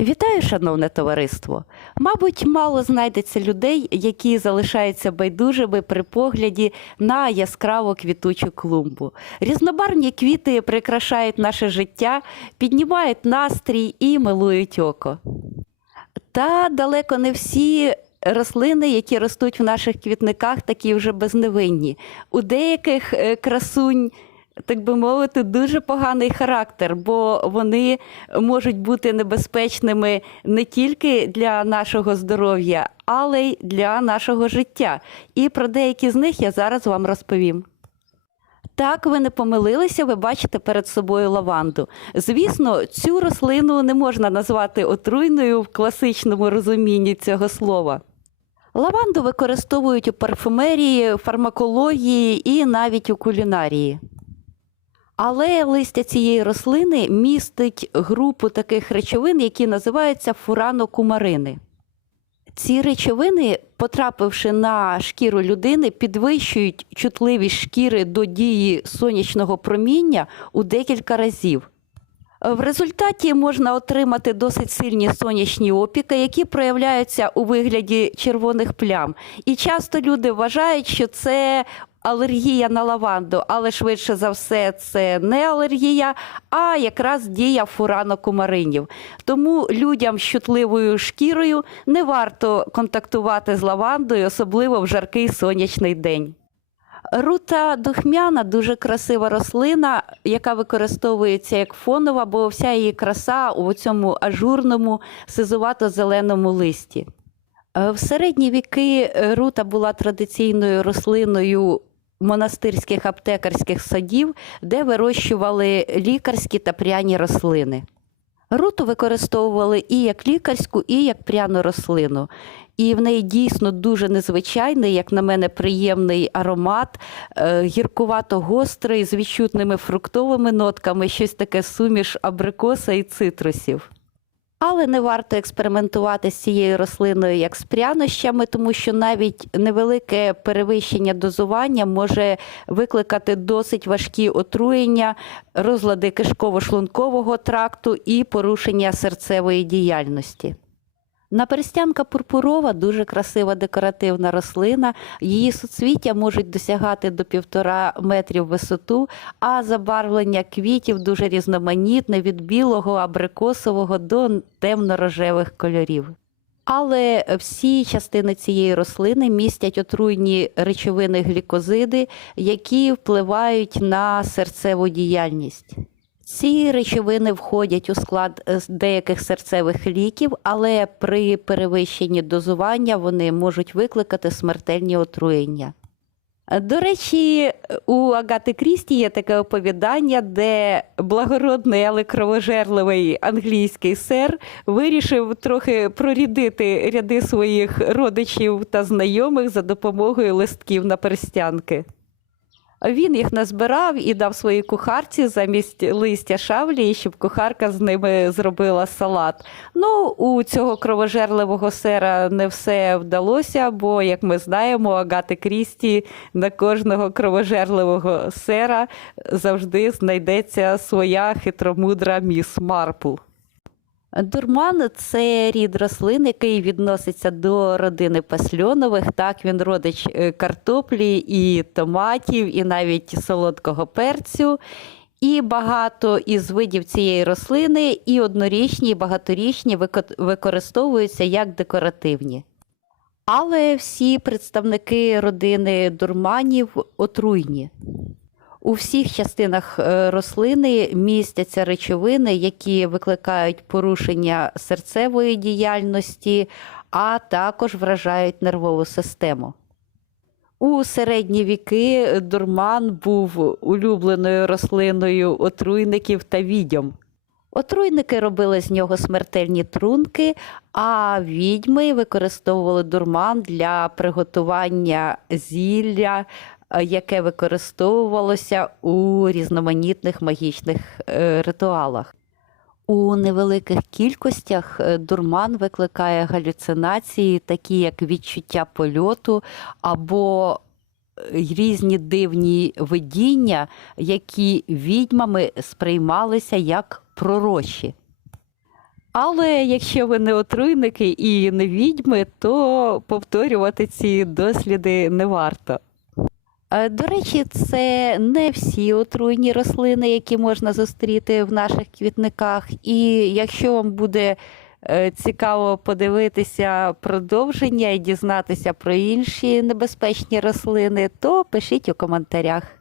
Вітаю, шановне товариство! Мабуть, мало знайдеться людей, які залишаються байдужими при погляді на яскраво квітучу клумбу. Різнобарвні квіти прикрашають наше життя, піднімають настрій і милують око. Та далеко не всі рослини, які ростуть в наших квітниках, такі вже безневинні. У деяких е, красунь так би мовити, дуже поганий характер, бо вони можуть бути небезпечними не тільки для нашого здоров'я, але й для нашого життя. І про деякі з них я зараз вам розповім. Так, ви не помилилися, ви бачите перед собою лаванду. Звісно, цю рослину не можна назвати отруйною в класичному розумінні цього слова. Лаванду використовують у парфумерії, фармакології і навіть у кулінарії. Але листя цієї рослини містить групу таких речовин, які називаються фуранокумарини. Ці речовини, потрапивши на шкіру людини, підвищують чутливість шкіри до дії сонячного проміння у декілька разів. В результаті можна отримати досить сильні сонячні опіки, які проявляються у вигляді червоних плям. І часто люди вважають, що це алергія на лаванду, але швидше за все це не алергія, а якраз дія фуранокумаринів. Тому людям з чутливою шкірою не варто контактувати з лавандою, особливо в жаркий сонячний день. Рута духмяна дуже красива рослина, яка використовується як фонова, бо вся її краса у цьому ажурному сизувато-зеленому листі. Е, В середні віки е, рута була традиційною рослиною монастирських аптекарських садів, де вирощували лікарські та пряні рослини. Руту використовували і як лікарську, і як пряну рослину. І в неї дійсно дуже незвичайний, як на мене, приємний аромат, е, гіркувато-гострий, з відчутними фруктовими нотками, щось таке суміш абрикоса і цитрусів. Але не варто експериментувати з цією рослиною як з прянощами, тому що навіть невелике перевищення дозування може викликати досить важкі отруєння, розлади кишково-шлункового тракту і порушення серцевої діяльності. Наперстянка пурпурова дуже красива декоративна рослина. Її суцвіття можуть досягати до півтора метрів висоту, а забарвлення квітів дуже різноманітне від білого, абрикосового до темно-рожевих кольорів. Але всі частини цієї рослини містять отруйні речовини глікозиди, які впливають на серцеву діяльність. Ці речовини входять у склад е, деяких серцевих ліків, але при перевищенні дозування вони можуть викликати смертельні отруєння. До речі, у Агати Крісті є таке оповідання, де благородний, але кровожерливий англійський сер вирішив трохи прорідити ряди своїх родичів та знайомих за допомогою листків на перстянки. Він їх назбирав і дав своїй кухарці замість листя шавлі, щоб кухарка з ними зробила салат. Ну, у цього кровожерливого сера не все вдалося, бо, як ми знаємо, Агати Крісті на кожного кровожерливого сера завжди знайдеться своя хитромудра міс Марпл. Дурман це рід рослин, який відноситься до родини пасльонових. Так, він родич е, картоплі і томатів, і навіть солодкого перцю. І багато із видів цієї рослини, і однорічні, і багаторічні використовуються як декоративні. Але всі представники родини дурманів отруйні. У всіх частинах е, рослини містяться речовини, які викликають порушення серцевої діяльності, а також вражають нервову систему. У середні віки дурман був улюбленою рослиною отруйників та відьом. Отруйники робили з нього смертельні трунки, а відьми використовували дурман для приготування зілля, яке використовувалося у різноманітних магічних е, ритуалах. У невеликих кількостях е, дурман викликає галюцинації, такі як відчуття польоту або е, різні дивні видіння, які відьмами сприймалися як пророчі. Але якщо ви не отруйники і не відьми, то повторювати ці досліди не варто. Е, До речі, це не всі отруйні рослини, які можна зустріти в наших квітниках. І якщо вам буде е, цікаво подивитися продовження і дізнатися про інші небезпечні рослини, то пишіть у коментарях.